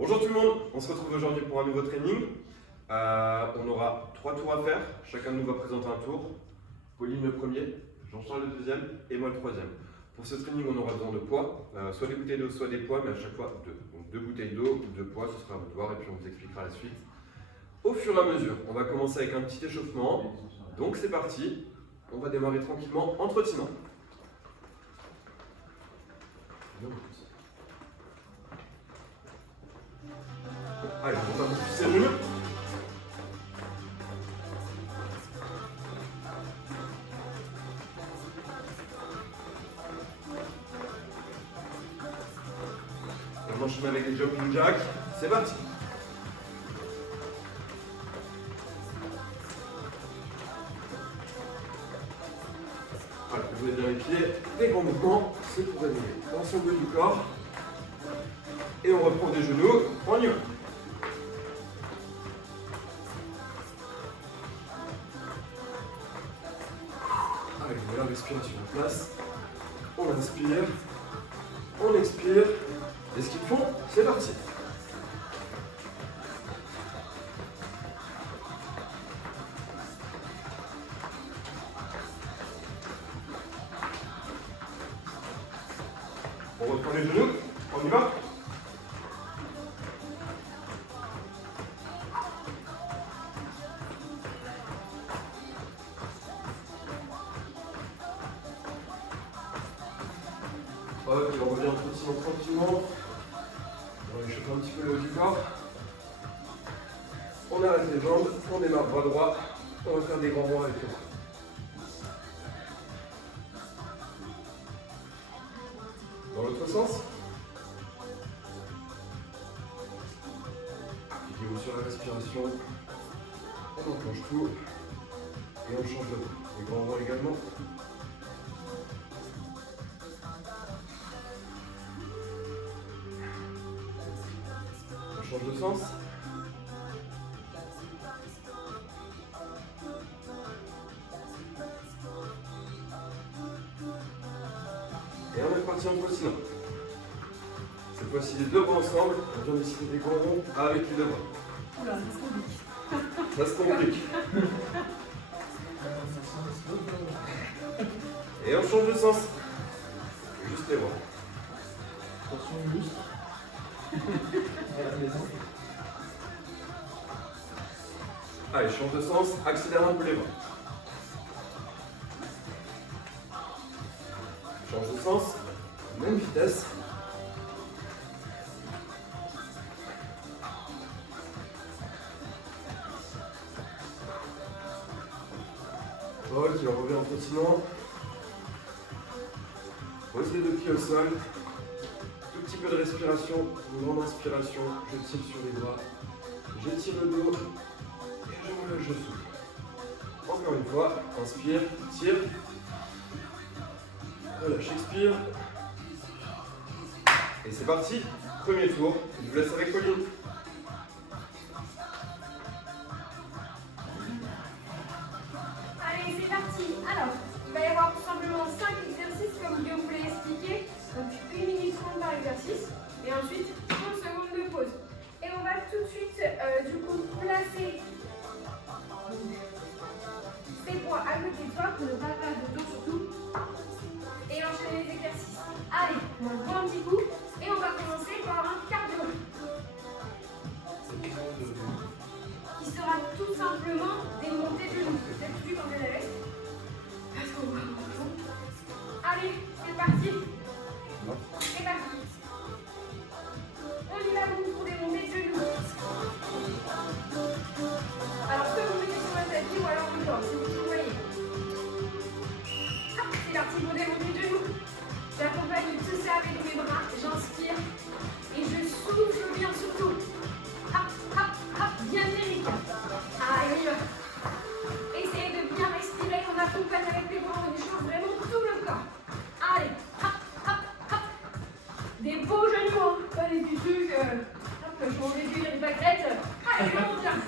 Bonjour tout le monde, on se retrouve aujourd'hui pour un nouveau training. On aura 3 tours à faire, chacun de nous va présenter un tour. Pauline le premier, Jean-Charles le deuxième et moi le troisième. Pour ce training, on aura besoin de poids, soit des bouteilles d'eau, soit des poids, mais à chaque fois deux. Donc 2 bouteilles d'eau ou 2 poids, ce sera à vous de voir et puis on vous expliquera la suite. Au fur et à mesure, on va commencer avec un petit échauffement. Donc c'est parti, on va démarrer tranquillement en trottinant. Allez, on va pousser le genou. On enchaîne avec les jumping jacks. C'est parti. Voilà, vous mettez bien les pieds, des grands mouvements, c'est pour réveiller l'ensemble du corps. Et on reprend des genoux, on y va. Allez, voilà, respiration en place. On inspire, on expire. Et ce qu'ils font, c'est parti. On reprend les genoux, on y va. Hop, et on revient en trottinant tranquillement. On va échauffer un petit peu le haut du corps. On arrête les jambes, on démarre bras droit. On va faire des grands ronds avec les bras. Dans l'autre sens. Appliquez-vous sur la respiration. On enclenche tout. Et on change de bras. Les grands ronds également. On change de sens. Et on est parti en trottinant. Cette fois-ci les deux bras ensemble, on vient décider des grands ronds avec les deux bras. Oula, ça se complique. Ça se complique. Et on change de sens. Juste les bras. Attention, juste. Allez, change de sens, accélère un peu les bras. Change de sens, même vitesse. Ok, on revient en trottinant. Pose les deux pieds au sol. Tout petit peu de respiration, une grande inspiration. Je tire sur les bras. J'étire le dos. Et je me lève, je souffle. Encore une fois, inspire, tire. Relâche, expire. Et c'est parti. Premier tour. Je vous laisse avec Pauline. Allez, c'est parti. Alors, il va y avoir tout simplement 5 exercices comme Guillaume vous l'a expliqué. Donc 1 minute 30 par exercice. Et ensuite 30 secondes de pause. Et on va tout de suite du coup placer ses poids à côté de toi pour ne pas perdre de dos surtout. Et enchaîner les exercices. Allez, on prend un petit coup. Et on va commencer par un cardio. Qui sera tout simplement des montées de genoux. Peut-être plus quand elle est. Parce qu'on va au fond. Allez, c'est parti. C'est parti. On y va donc pour des montées de genoux. Alors, soit vous mettez sur le tapis ou alors on dort, si vous voyez. Hop, c'est parti pour des montées de genoux. J'accompagne tout ça avec mes bras. J'inspire et je souffle bien surtout. Hop, hop, hop, bien dynamique. Allez, on y va. Essayez de bien respirer. On accompagne avec les bras. On échauffe vraiment tout le corps. Allez, hop, hop, hop. Des beaux genoux, hein. Pas des petits trucs. Hop, je m'en réduire une pâquerette. Allez, on vient.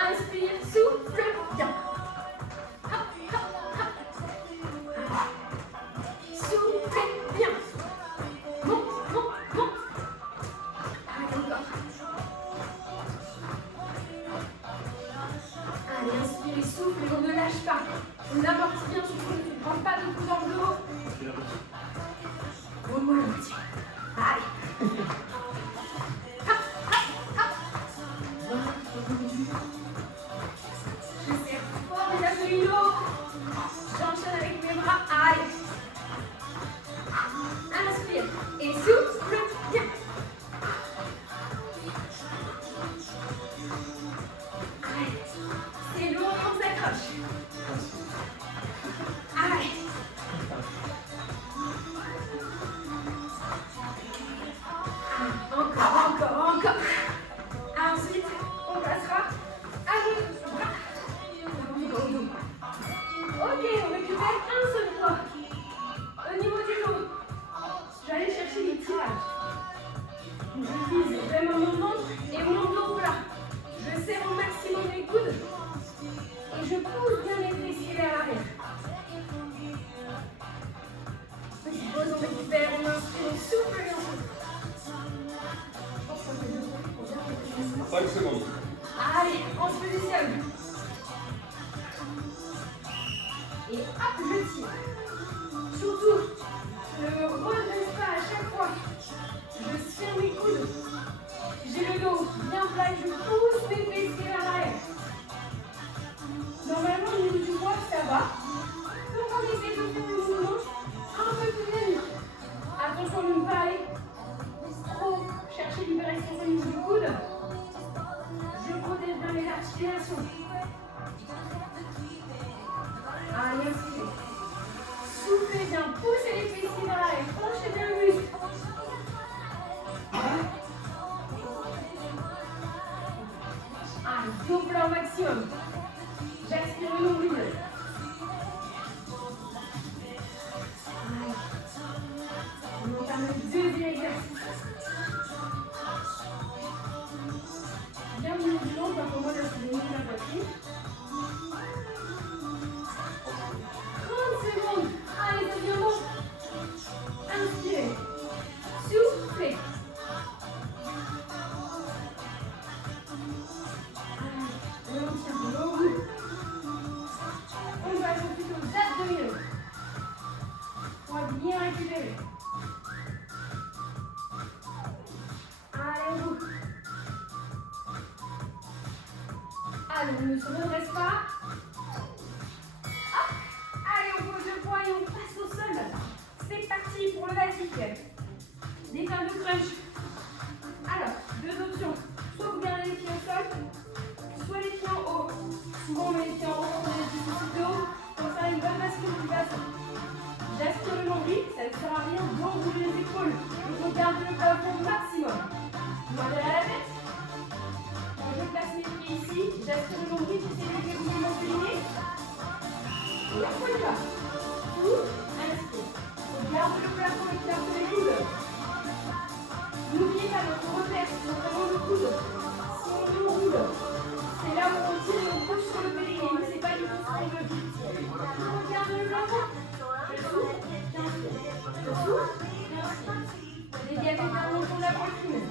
Inspire, souffle bien. Hop, hop, hop. Soufflez bien. Monte, monte, monte. Donne-moi le moitié. Allez. Hop, hop, hop. Je serre fort les abdominaux. J'enchaîne avec mes bras. Allez. Inspire et souffle bien. Allez. C'est lourd, on s'accroche. Allez. Encore. Ensuite, on passera à nos bras. Ok, on récupère un seul poids. Au niveau du dos, je vais aller chercher les tirages. Je vise vraiment mon ventre et mon dos plat. Je serre au maximum les coudes et je pousse bien les fessiers vers l'arrière. Petite pause, on récupère, on inspire, on souffle bien. 5 secondes. Allez, on se positionne. Et hop, je tire. Surtout, ne me redresse pas à chaque fois. Je serre mes coudes. J'ai le dos bien plat et je pousse mes fessiers vers l'arrière. Normalement, au niveau du poids, ça va. Donc, on essaie de faire le mouvement un peu plus dynamique. Attention de ne pas aller trop chercher l'hyperextension au niveau du coude. Je protège bien mes articulations. Allez, inspirez. Soufflez bien, poussez les fessiers vers l'arrière, penchez bien le muscle. Allez, dos plat au maximum. J'aspire le nombril. Allez. On entame le deuxième exercice. Bien au niveau du ventre, pour moi, là, c'est le niveau de la poitrine. 30 secondes. Allez, ça devient bon. Inspirez. Soufflez. Allez, on tient au bout. On passe ensuite aux abdominaux. On va bien récupérer. Allez, au bout. Allez, on ne se redresse pas. Hop. Allez, on pose le poids et on passe au sol. C'est parti pour le basique. Des femmes de crunch. Alors, deux options. Soit vous gardez les pieds au sol, soit les pieds en haut. Souvent, on met les pieds en haut, on met les pieds de haut pour faire une bonne bascule du bassin. J'aspire le nombril, ça ne sert à rien d'enrouler les épaules. Donc, on garde le plafond au maximum. Main derrière la tête. Je place mes pieds ici, j'aspire le nombril, j'essaie de les mouvements soulignés. Et hop, on y va. Inspire. On garde le plafond et garde les coudes. N'oubliez pas notre repère, c'est vraiment le coude. Si on roule, c'est là où on tire et on pousse sur le périnée, mais c'est pas du tout ce qu'on veut. On garde le plafond. Je souffle, j'inspire. Je souffle, j'inspire. Les diabètes d'un montant de la poitrine.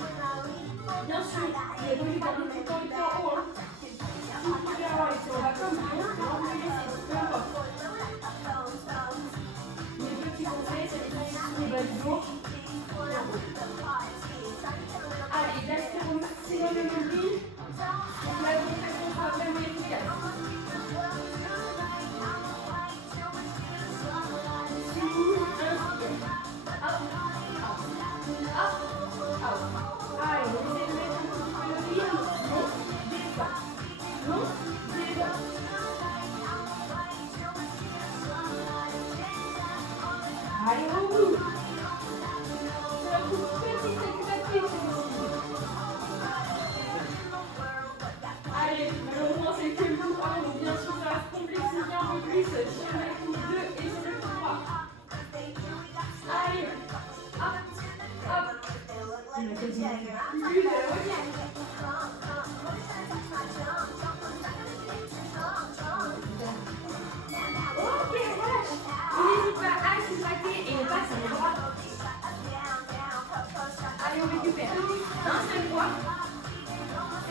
Bien sûr, vous avez voulu garder tout le temps les pieds en haut. Si vous pouvez avoir les pieds en bas comme vous, envoyez ces peu importe. Mes petits conseils, c'est de passer sur le bas du dos. Allez, j'aspire au maximum le nombril. Donc la contraction sera vraiment efficace. Inspire. Hop, hop, hop, hop. Allez, on essaie de mettre un petit peu le rythme. Non, descend. Allez, au bout. C'est la toute petite récupération. Allez, malheureusement, c'est que le coup 1. Donc, bien sûr, ça va se complexifier un peu plus sur le coup 2 et sur le coup 3. Allez, hop, hop. Il m'a quasiment fait plus de la moitié. Ok, relâche. N'hésite pas à s'hydrater et on passe à la droite. Allez, on récupère. Un seul fois.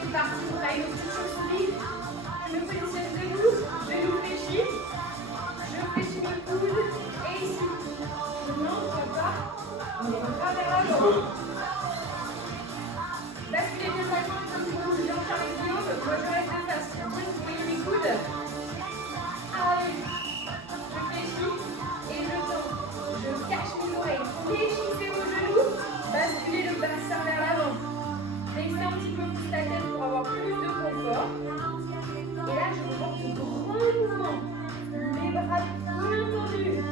C'est parti pour aller au petit chauve-souris. Je me positionne debout, je nous fléchis. Je fléchis mes coudes et ici. Je n'entre pas. On est bras vers l'avant. Basculez bien la jambe comme vous, Jean-Charles et Guillaume. Moi je reste en face. Vous voyez mes coudes. Allez. Je fléchis et je tends. Je cache mes oreilles. Fléchissez vos genoux. Basculez le bassin vers l'avant. Flexez un petit peu plus la tête pour avoir plus de confort. Et là, je vous porte de grands mouvements. Les bras bien tendus.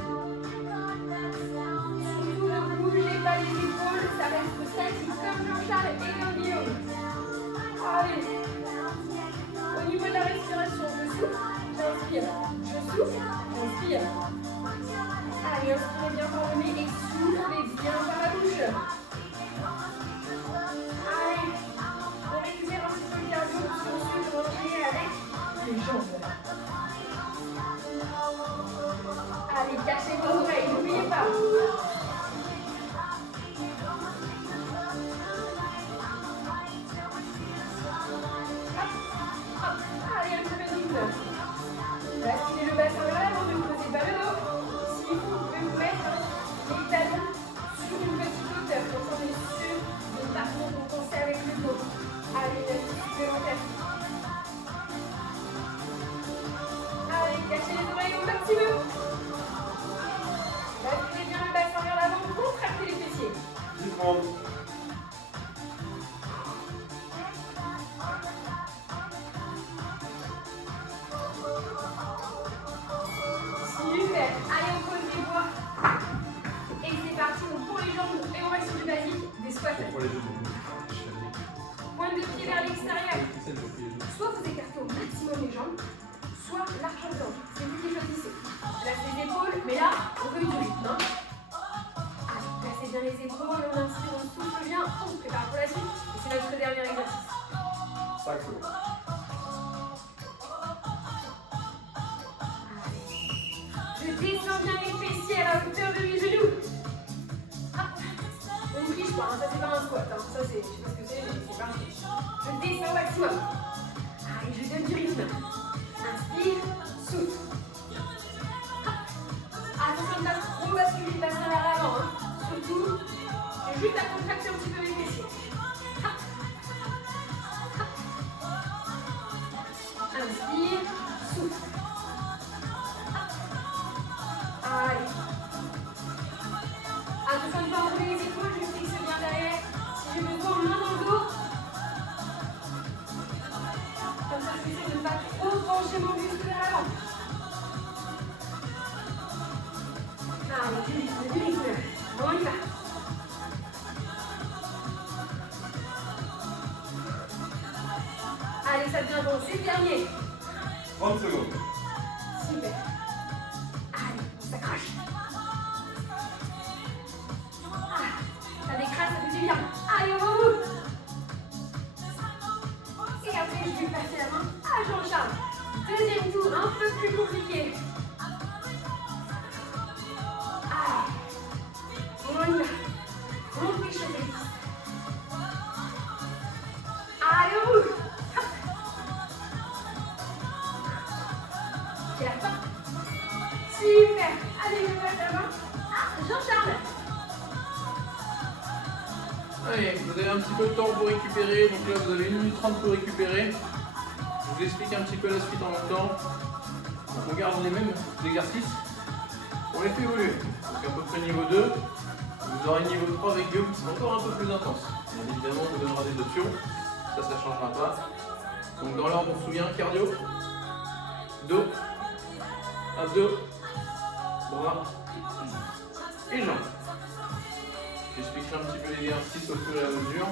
Surtout ne bougez pas les épaules, ça reste statique comme Jean-Charles et comme Guillaume. Allez. Au niveau de la respiration, je souffle, j'inspire. Je souffle, j'inspire. Allez, inspirez bien par le nez et soufflez bien par la bouche. Allez. On récupère un petit peu le cardio pour ensuite enchaîner avec les jambes. Allez, cachez vos oreilles, n'oubliez pas. Hop, hop. Allez, un petit peu de rythme. Basculez le bassin vers l'avant, ne posez pas le dos. Si vous pouvez vous mettre les talons sur une petite hauteur, comme ça on est sûr de ne pas trop compenser avec le dos. Allez, une petite supplémentaire. Allez, cachez les oreilles au maximum. Basculez bien le bassin vers l'avant, contractez les fessiers. 10 secondes. Super. Allez, on pose les bras. Et c'est parti, on prend les jambes et on reste sur du basique, des squats. Pour les genoux. Pointe de pied vers l'extérieur. Soit vous écartez au maximum les jambes, soit largement. C'est vous qui choisissez. Placez les épaules, mais là, on veut du rythme. Hein. Allez, placez bien les épaules, on inspire, on souffle bien, on se prépare pour la suite. Et c'est notre dernier exercice. 5 secondes. Je descends bien les fessiers à la hauteur de mes genoux. Hop. On ne triche pas, hein, ça c'est pas un squat. Hein. Ça c'est, je sais pas ce que c'est, mais c'est pas un squat. Je descends au maximum. Allez, je donne du rythme. Inspire, souffle. Hop. Attention de ne pas trop basculer le bassin vers l'avant. Hein. Surtout, j'ai juste à contracter un petit peu mes fessiers. Hop. Hop. Inspire, souffle. Allez. Attention de ne pas enlever les épaules, je me fixe bien derrière. Si j'ai besoin, main dans le dos. Comme ça, je vais essayer de ne pas trop pencher mon buste vers l'avant. Allez, du rythme. On y va. Allez, ça devient bon, c'est le dernier. 30 secondes. Super. Allez, on s'accroche. Ça décrase, ça fait du bien. Allez, on va au bout. Et après, je vais passer la main à Jean-Charles. Deuxième tour, un peu plus compliqué. Allez. On y va. On fait chauffer. Allez, au bout. C'est la fin. Super. Allez, je passe la main à Jean-Charles. Allez, vous avez un petit peu de temps pour récupérer. Donc là, vous avez 1 minute 30 pour récupérer. Je vous explique un petit peu la suite en même temps. Donc on garde les mêmes exercices. On les fait évoluer. Donc à peu près niveau 2. Vous aurez niveau 3 avec Guillaume qui sera encore un peu plus intense. Bien évidemment, on vous donnera des options. Ça ne changera pas. Donc dans l'ordre, on se souvient, cardio, dos, abdos, bras et jambes. J'expliquerai un petit peu les exercices au fur et à mesure.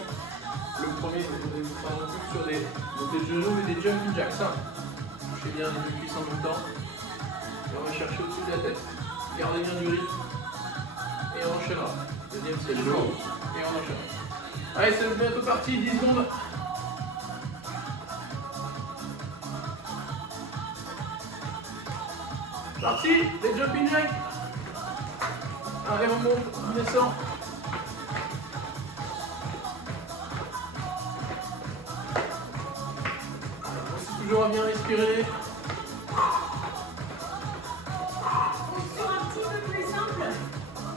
Le premier, vous allez vous faire un peu sur des montées de genoux et des jumping jacks. Touchez bien les deux cuisses en même temps. Et on va chercher au-dessus de la tête. Gardez bien du rythme. Et on enchaînera. Deuxième, c'est le dos. Et on enchaîne. Allez, c'est bientôt parti, 10 secondes. Parti, les jumping jacks. Allez, on monte, on descend. Toujours à bien respirer. Posture un petit peu plus simple.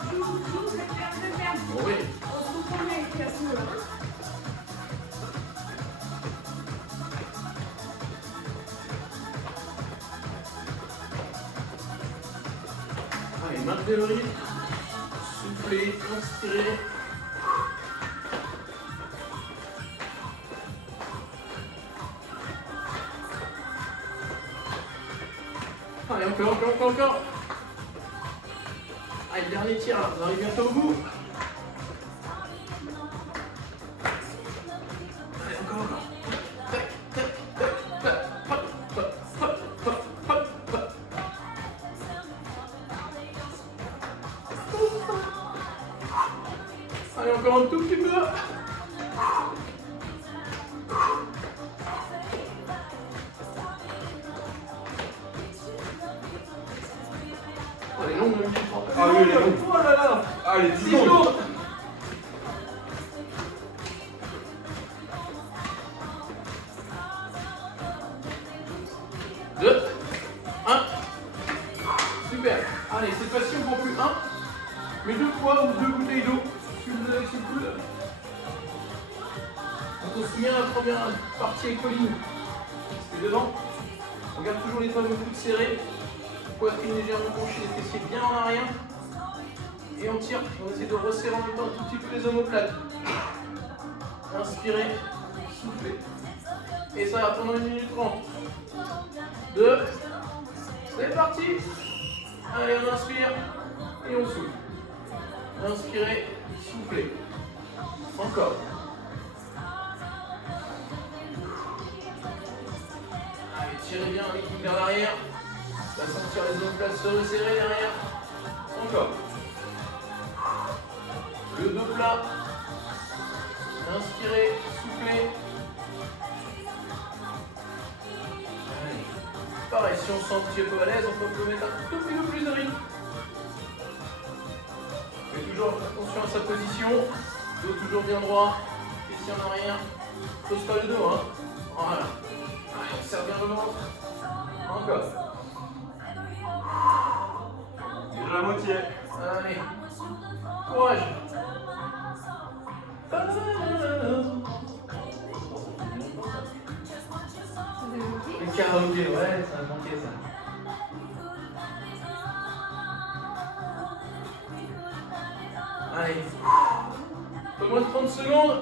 J'ouvre, je ferme, je ferme. Oui. encore. Allez, le dernier tir, là. On arrive bientôt au bout. Allez, encore. Tac, tac, tac, tac. Hop, hop, hop, hop, hop, hop. Allez, encore un tout petit peu. Oh, elle est longue, même. Ah oui, elle est longue. Oh là là. Allez, 10 10 secondes. secondes. 2, 1. Super. Allez, cette fois-ci, on prend plus 1, mais 2 fois ou 2 bouteilles d'eau. Si vous avez sous le coude. Donc on se souvient la première partie avec Pauline. C'était devant. On garde toujours les fameux coudes serrés. Poitrine légèrement penchée, les fessiers bien en arrière. Et on tire. On essaie de resserrer en même temps un tout petit peu les omoplates. Inspirez, soufflez. Et ça va pendant 1 minute 30. 2. C'est parti. Allez, on inspire et on souffle. Inspirez, soufflez. Encore. Allez, tirez bien l'équipe vers l'arrière. On va sentir les omoplates se resserrer derrière. Encore. Le dos plat. Inspirez, soufflez. Allez. Pareil, si on se sent un petit peu à l'aise, on peut mettre un tout petit peu plus de rythme. Mais toujours attention à sa position. Dos toujours bien droit. Ici en arrière. Pose pas le dos, hein. Voilà. Allez, on serre bien le ventre. Encore. Déjà la moitié. Allez. Courage. Le karaoké, ouais, ça a manqué ça. Allez. Un peu moins de 30 secondes.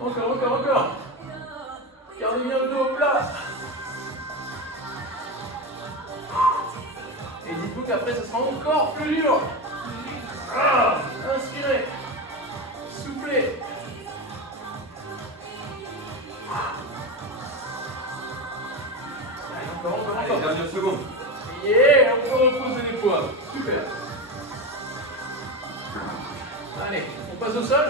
Encore. Gardez bien le dos au plat. Et dites-vous qu'après, ça sera encore plus dur. Inspirez. Soufflez. Allez, encore. Allez, dernière seconde. Yeah, on peut reposer les poids. Super. Allez, on passe au sol.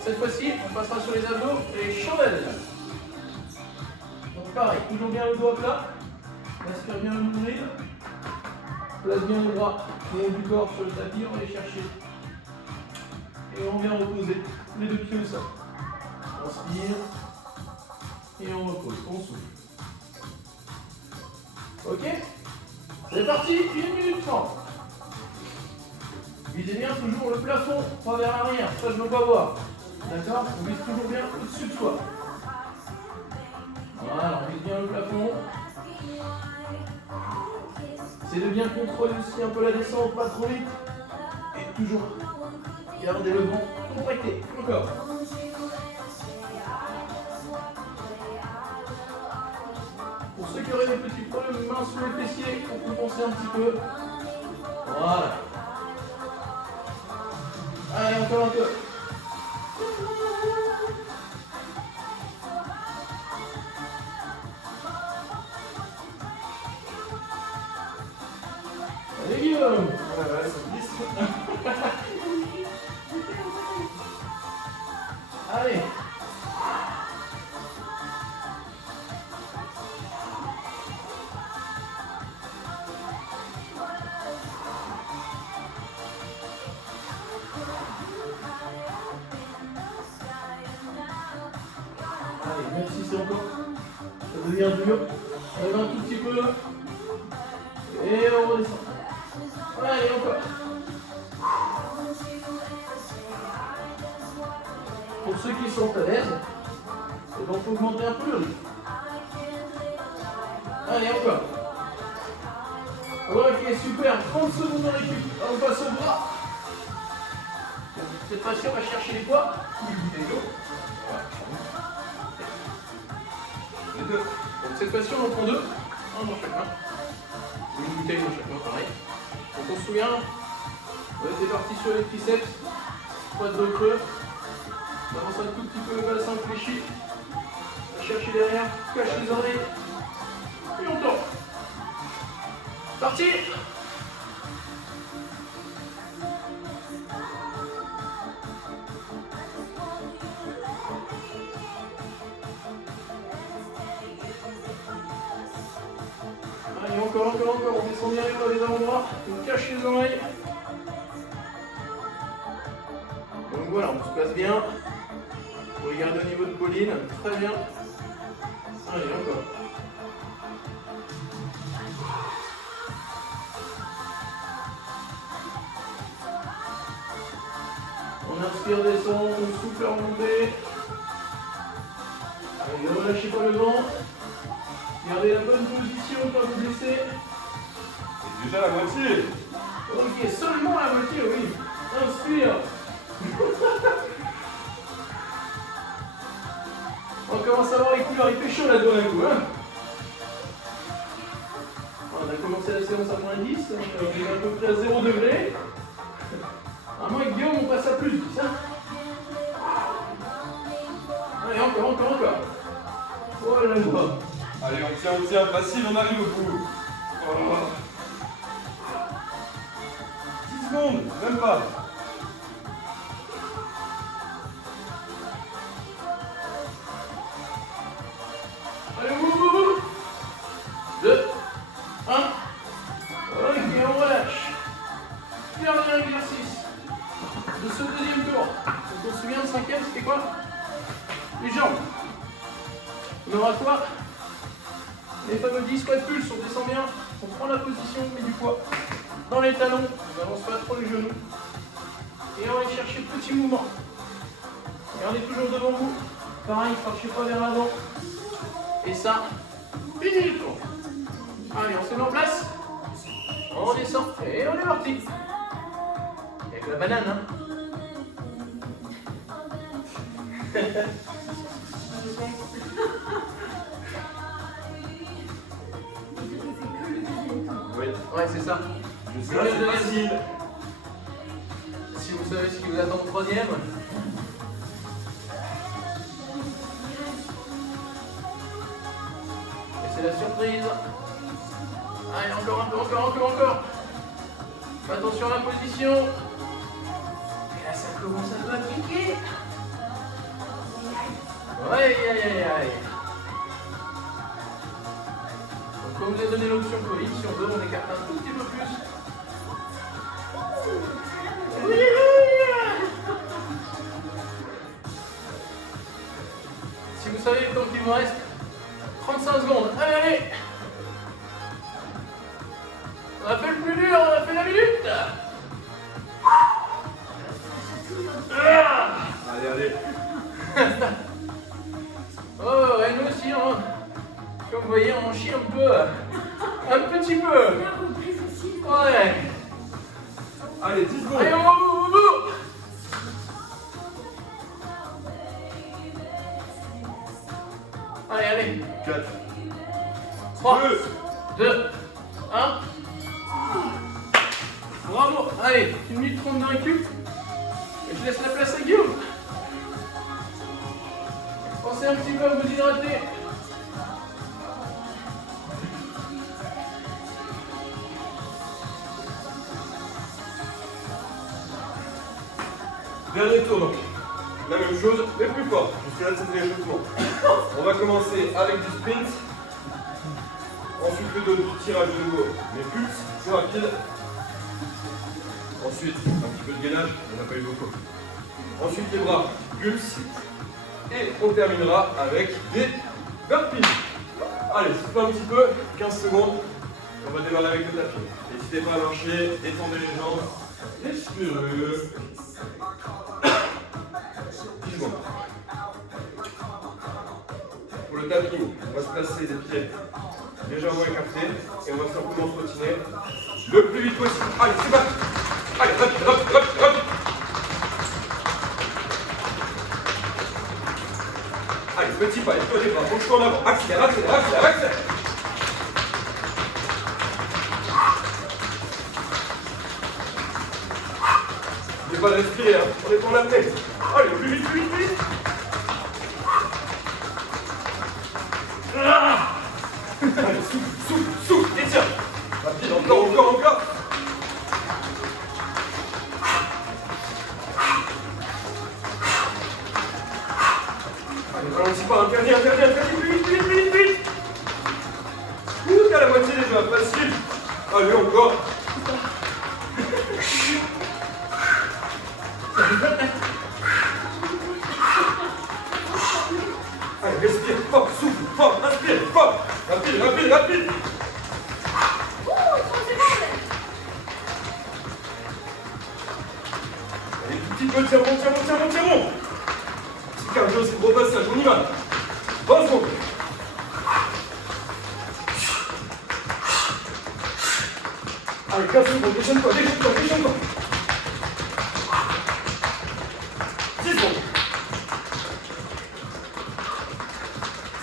Cette fois-ci, on passera sur les abdos et les chandelles. Donc pareil, toujours bien le dos à plat. Inspire bien le nombril. Place bien le bras et du corps sur le tapis, on va les chercher. Et on vient reposer les deux pieds au sol. On inspire et on repose, on souffle. Ok? C'est parti, 1 minute 30. Visez bien toujours le plafond, pas vers l'arrière, ça je ne veux pas voir. D'accord? On vise toujours bien au-dessus de soi. Voilà, on vise bien le plafond. Essayez de bien contrôler aussi un peu la descente, pas trop vite. Et toujours garder le ventre contracté. Encore. Pour ceux qui auraient des petits problèmes de mains sous les fessiers, pour compenser un petit peu. Voilà. Allez, encore un peu. Allez, Guillaume. Ouais, ça glisse. Allez. Allez, même si c'est encore, ça devient dur, on va un tout petit peu, et on redescend. Allez, encore. Pour ceux qui sont à l'aise, il faut augmenter un peu le rythme. Allez, encore. Ok, super, 30 secondes dans l'équipe, on passe au bras. Cette fois-ci, on va chercher les poids. Les deux. Donc cette fois-ci, on en prend 2, un dans chacun. Une bouteille dans chaque main, pareil. Donc on se souvient, on était parti sur les triceps, pas de dos creux. On avance un tout petit peu le bassin fléchi. On va chercher derrière, cache les oreilles. Et on tourne. Parti! Allez, encore, on descend bien les bras des avant-bras, on cache les oreilles. Donc voilà, on se place bien. Vous regardez au niveau de Pauline, très bien. Allez, encore. On inspire, descend, on souffle à remonter. Allez, ne relâchez pas le vent. Gardez la bonne position quand vous baissez. C'est déjà la moitié. Ok, seulement la moitié, oui. Inspire. On commence à voir les couleurs, il fait chaud là-dedans d'un coup. Hein. On a commencé la séance à moins 10, on est à peu près à 0 degré. À moins que Guillaume, on passe à plus 10. Hein. Allez, encore. Oh là là. Allez, on tient, facile, on arrive au bout. Oh. 10 secondes, même pas. Allez, boum. 2, 1. Ok, on relâche. Dernier exercice de ce deuxième tour. Donc on se souvient, le cinquième, c'était quoi? Les jambes. On aura quoi? Les fameux 10 squats pulse, on descend bien, on prend la position, on met du poids dans les talons, on n'avance pas trop les genoux. Et on va aller chercher le petit mouvement. Regardez toujours devant vous. Pareil, ne marchez pas vers l'avant. Et ça, fini le tour. Allez, on se met en place. On descend et on est parti. Avec la banane, hein. Oui. Ouais, c'est ça. Je sais, c'est facile. Si vous savez ce qui vous attend au troisième. Et c'est la surprise. Allez, encore. Fais attention à la position. Et là, ça commence à pas piquer. Aïe. Donc, comme vous avez donné l'option Covid, si on veut, on écarte un tout petit peu plus. Si vous savez le temps qu'il vous reste, 35 secondes. Allez. On a fait le plus dur, on a fait la minute. Allez. Oh, et nous aussi, hein. Comme vous voyez, on chie un peu. Un petit peu. Ouais. Allez, 10 secondes. Allez, au bout. Allez. 4, 3, 2, 2, 1. Bravo. Allez, 1 minute 30 de récup. Et je laisse la place à Guillaume. Pensez un petit peu à vous hydrater. Dernier tour donc. La même chose, mais plus fort. Jusqu'à là, c'était l'échauffement. On va commencer avec du sprint. Ensuite, le dos du tirage de nouveau, mais pulse, plus rapide. Ensuite, un petit peu de gainage, on n'a pas eu beaucoup. Ensuite, les bras, pulse. Et on terminera avec des burpees. Allez, soufflez un petit peu, 15 secondes. On va démarrer avec le tapis. N'hésitez pas à marcher, détendez les jambes. Respirez. 10 secondes. Pour le tapis, on va se placer les pieds légèrement écartés et on va simplement trottiner le plus vite possible. Allez, c'est parti. Allez, rapide. Allez, petit pas, les bras, penche-toi en avant. Accélère. pas de respirer, hein. On est en apnée. Allez, plus vite, plus vite, plus vite. Ah. Allez, souffle, et tiens. Rapide, encore. Allez, ralentis pas, interdit, plus vite. Ouh, t'as la moitié déjà, facile. Allez, encore. Allez, respire, fort, souffle, fort, inspire, fort. Rapide. Ouh, 30 secondes. Allez, tout petit peu, tiens bon. Petit cardio, c'est gros passage, on y va. 20 secondes. Allez, 15 secondes, déchaîne-toi. 10 secondes.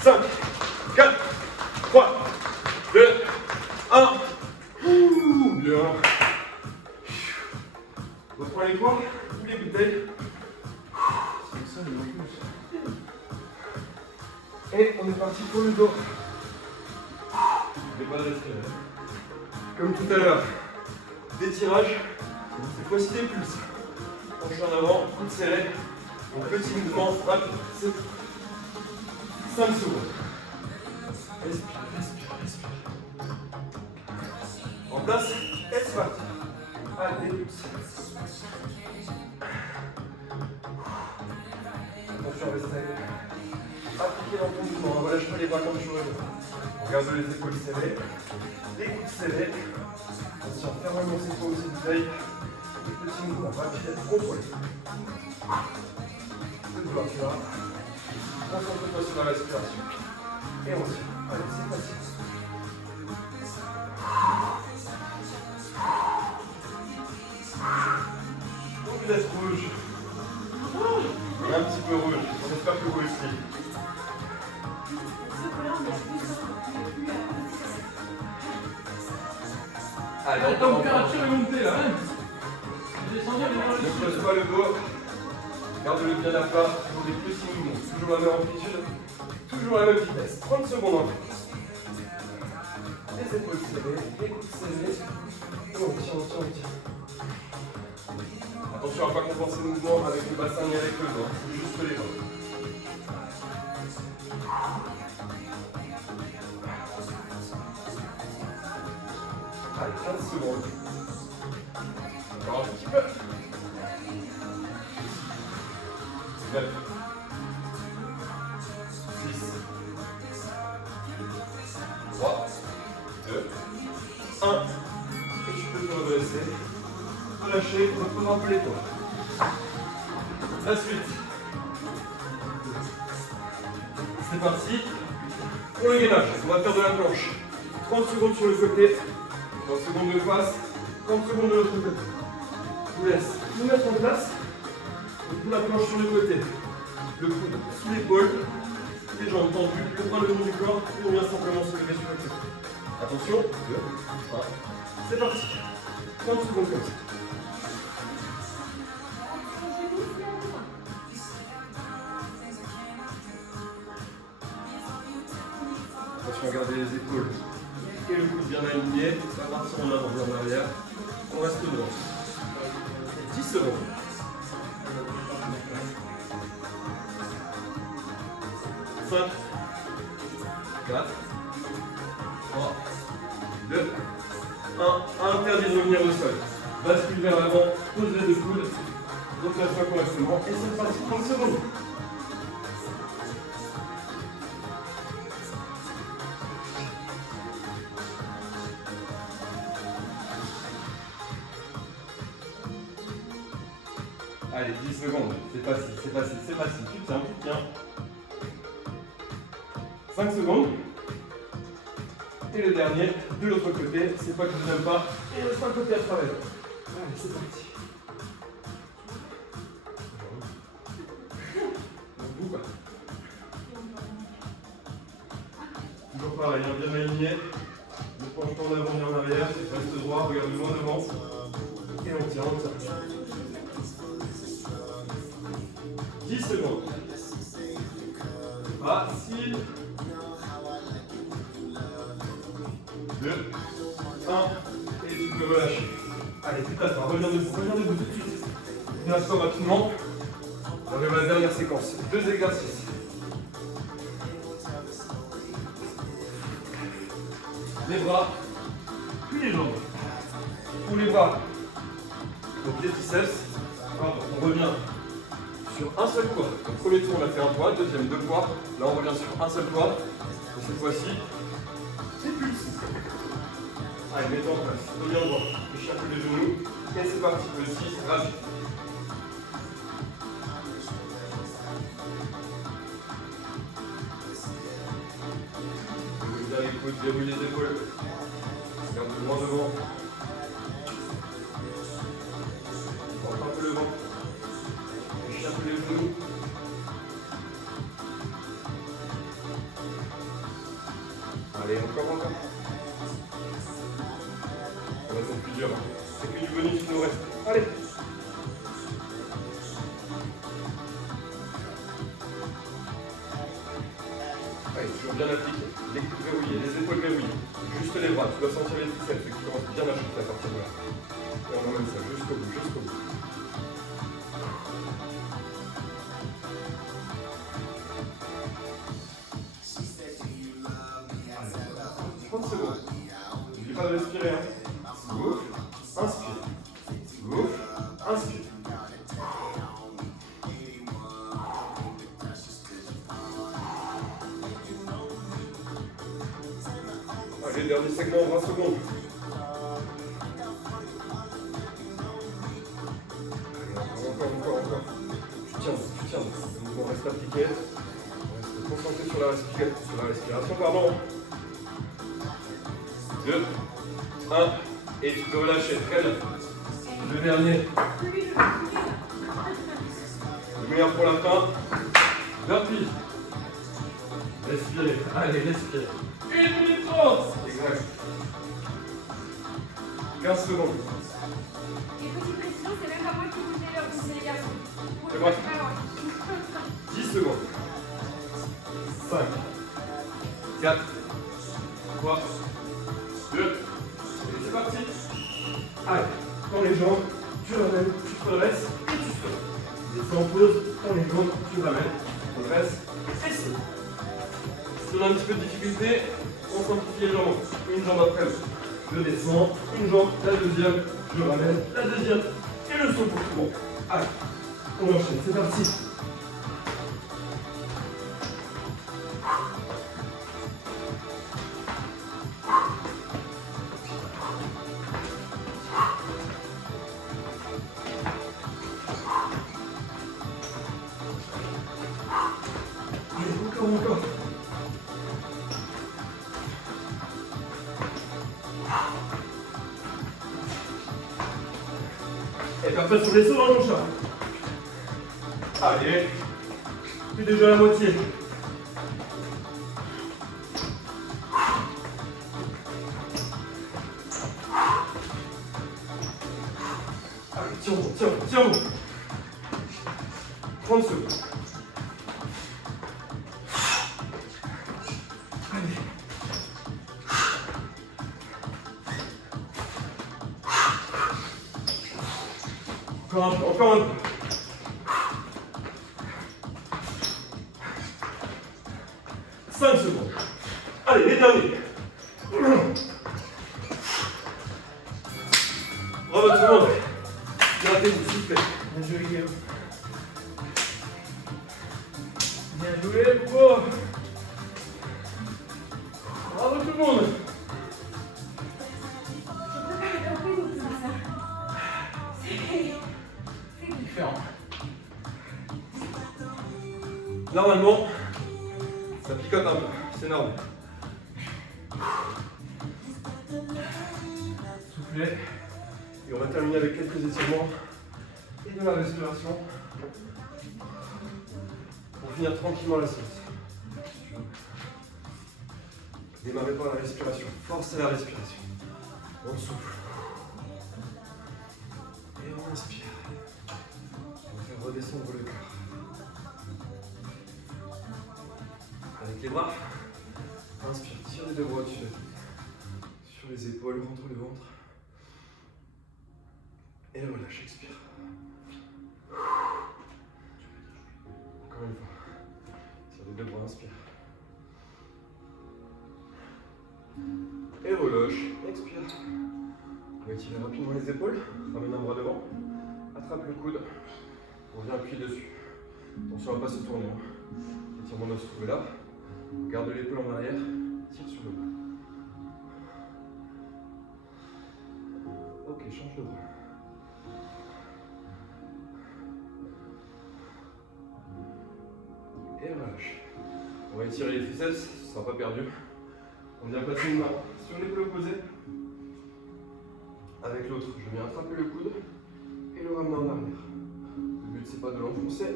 5, 4, 3, 2, 1. Ouh, bien. Reprends les poids, tous les bouteilles. Et on est parti pour le dos. Pas de respirer. Comme tout à l'heure, d'étirage, cette fois-ci des pulses. Penche en avant, coude serré, en petit mouvement rapide. 5 secondes. Respire. En place, et c'est parti. Allez, des pulses. Attention, reste appliqué dans ton mouvement. Relâche pas les bras comme je veux. Regarde les épaules serrées, les coudes serrés. Attention, fermement ses paumes, ses bouteilles. Les petits mouvements rapides, contrôlés. Le doigt là. Concentre-toi sur la respiration. Et on tire. Allez, c'est facile. Donc vous êtes rouge. Et un petit peu rouge. On espère que vous aussi. Allez, La température est montée là, hein. Ne creuse pas le dos. Garde-le bien à plat. Toujours des petits mouvements. Toujours la même amplitude. Toujours la même vitesse. 30 secondes en fait. Les épaules serrées, les coudes serrés. Et on tire. Attention à ne pas compenser le mouvement avec le bassin ni avec le dos. C'est juste les bras. Allez, 15 secondes. Encore un petit peu. 9, 6, 3, 2, 1. Et tu peux te redresser. Relâcher, repose un peu les toi. La suite. C'est parti. Pour le gainage, on va faire de la planche. 30 secondes sur le côté. 30 secondes de face, 30 secondes de l'autre côté. Je vous laisse tout mettre en place. Donc la planche sur le côté. Le coude sous l'épaule. Les jambes tendues. Le bras le long du corps. Et on vient simplement se lever sur le côté. Attention. 2, 1. C'est parti. 30 secondes comme ça. Attention à garder les épaules. Et le coude bien aligné, ça va partir en avant, en arrière. On reste droit. 10 secondes. 5, 4, 3, 2, 1. Interdit de revenir au sol. Bascule vers l'avant, pose les deux coudes. Replace-toi correctement. Et c'est parti, 30 secondes. Allez, 10 secondes, c'est facile. Tu tiens. 5 secondes. Et le dernier, de l'autre côté, c'est pas que je n'aime pas. Et reste un côté à travers. Allez, c'est parti. Toujours pareil, bien aligné. Ne penche pas en avant ni en arrière. Reste droit, regarde-moi devant. Et on tient. 10 secondes. Facile. 2, 1, et tu peux relâcher. Allez, tout à fait, reviens debout tout de suite. Viens-toi rapidement. On arrive à la dernière séquence. 2 exercices. Les bras, puis les jambes. Ou les bras. Donc les triceps. Pardon, on revient sur un seul poids. Donc premier tour, on a fait un poids, deuxième 2 poids. Là, on revient sur un seul poids. Et cette fois-ci, c'est plus souple. Allez, mets-toi en place. Reviens droit. Je cherche les genoux. Et c'est parti. Le 6, rapide. Bien les coudes, déroule les épaules. Garde le loin devant. Porte un peu le vent. Je cherche les genoux. Allez, encore. Ça va être plus dur. C'est que du bonus qui nous reste. Allez. Allez, toujours bien appliqué. Les coudes verrouillés, les épaules verrouillées. Juste les bras. Tu dois sentir les triceps qui commencent bien à chauffer à partir de là. Et on emmène ça jusqu'au bout, jusqu'au bout. Allez, 30 secondes. N'oublie pas de respirer. Souffle, inspire. Souffle, inspire. Allez, dernier segment, 20 secondes. Allez, encore. Tu tiens. Le mouvement reste appliqué. On reste concentré sur la respiration, pardon. 2, 1, et tu peux relâcher. Très bien. Le dernier. Le meilleur pour la fin. Burpee. Respirez. Allez, respirez. 1 minute 30. Exact. 15 secondes. Et petite précision, c'est même pas moi qui vous ai l'heure, c'est les garçons. C'est vrai. 10 secondes. 5, 4, 3, 2, et c'est parti. Allez, dans les jambes, tu ramènes, tu te redresses et tu sautes. Descends en pause, dans les jambes, tu ramènes, tu te redresses et saute. Si on a un petit peu de difficulté, on simplifie les jambes. Une jambe après l'autre. Je descends, une jambe, la deuxième, je ramène, la deuxième et le saut pour tout le monde. Allez, on enchaîne, c'est parti. Allez, encore. Et puis après sur les sauts dans mon chat. Allez, c'est déjà la moitié. Allez, tiens bon. 30 secondes. Allez. Encore un peu. 5 secondes. Allez, les derniers. Bravo tout le monde. Grattez-vous, s'il vous plaît. Bien joué, Guillaume. Bien joué, Bobo. Bravo tout le monde. Différent. Normalement, ça picote un peu, c'est normal. Soufflez. Et on va terminer avec quelques étirements et de la respiration pour finir tranquillement la séance. Démarrez par la respiration, forcez la respiration. On souffle. Et on inspire. On va faire redescendre le cœur. Gonfle les bras. Inspire, tire les deux bras au-dessus. Sur les épaules, rentre le ventre. Et relâche, expire. Encore une fois. Tire les deux bras, inspire. Et relâche, expire. On va étirer rapidement les épaules. Ramène un bras devant. Attrape le coude. On vient appuyer dessus. Attention à ne pas se tourner. Étirement de se trouver là. Garde l'épaule en arrière. Tire sur le bras. Ok, change le bras. Et relâche. On va étirer les triceps, ce ne sera pas perdu. On vient placer une main sur l'épaule opposée. Avec l'autre, je viens attraper le coude et le ramener en arrière. Le but, c'est pas de l'enfoncer,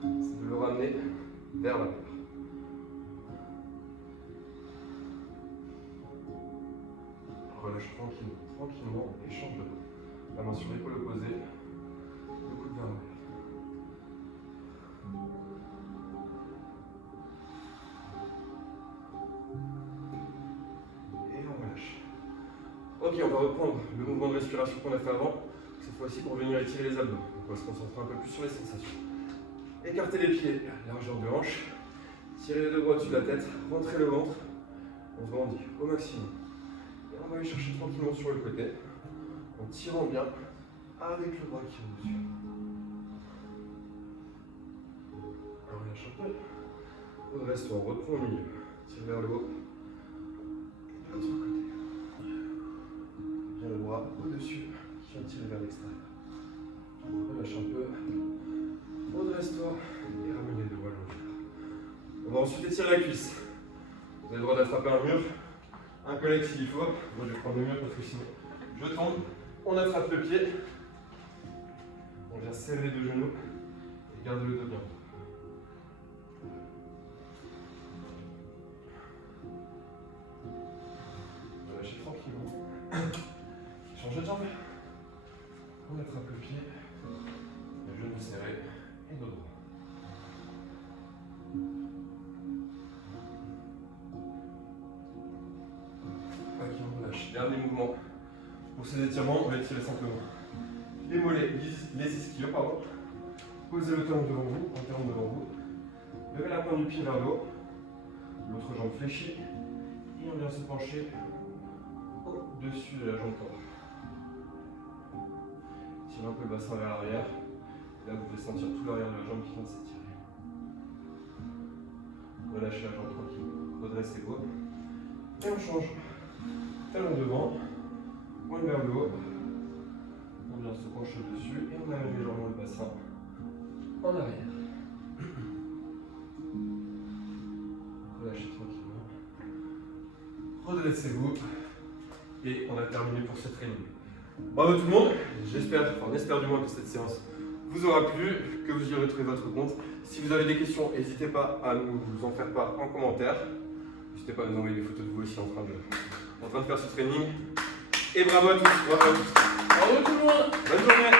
c'est de le ramener vers l'arrière. Relâche tranquillement et change de dos. La main sur l'épaule opposée, le coude vers l'arrière. Ok, on va reprendre le mouvement de respiration qu'on a fait avant, cette fois-ci pour venir étirer les abdos. Donc on va se concentrer un peu plus sur les sensations. Écartez les pieds, largeur de hanche, tirez les deux bras au-dessus de la tête, rentrez le ventre, on se grandit au maximum. Et on va aller chercher tranquillement sur le côté, en tirant bien avec le bras qui est au-dessus. On relâche un peu, redresse-toi, on reprend au milieu, tire vers le haut, et de l'autre côté. Le bras au-dessus qui vient tirer vers l'extérieur. Relâche un peu. Redresse-toi et ramène les deux bras à l'envers. On va ensuite étirer la cuisse. Vous avez le droit d'attraper un mur, un collègue s'il faut. Moi je vais prendre le mur parce que sinon je tombe. On attrape le pied. On vient serrer les deux genoux et garde le dos bien. Relâchez tranquillement. Change de jambe. On attrape le pied, le genou serré et dos droit. Ok, on relâche. Dernier mouvement. Pour ces étirements, on va étirer simplement les mollets, les ischios, pardon. Posez le talon devant vous, un talon devant vous. Levez la pointe du pied vers le haut. L'autre jambe fléchie. Et on vient se pencher au-dessus de la jambe tendue. Tirez un peu le bassin vers l'arrière. Là, vous pouvez sentir tout l'arrière de la jambe qui vient de s'étirer. Relâchez la jambe tranquille. Redressez-vous. Et on change. Talon devant. Pointe vers le haut. On vient se pencher au-dessus et on amène légèrement le bassin en arrière. Relâchez tranquillement. Redressez-vous. Et on a terminé pour ce training. Bravo tout le monde, on espère du moins que cette séance vous aura plu, que vous y aurez trouvé votre compte. Si vous avez des questions, n'hésitez pas à nous en faire part en commentaire. N'hésitez pas à nous envoyer des photos de vous aussi en train de faire ce training. Et bravo à tous, bravo à tous. Bravo tout le monde. Bonne journée.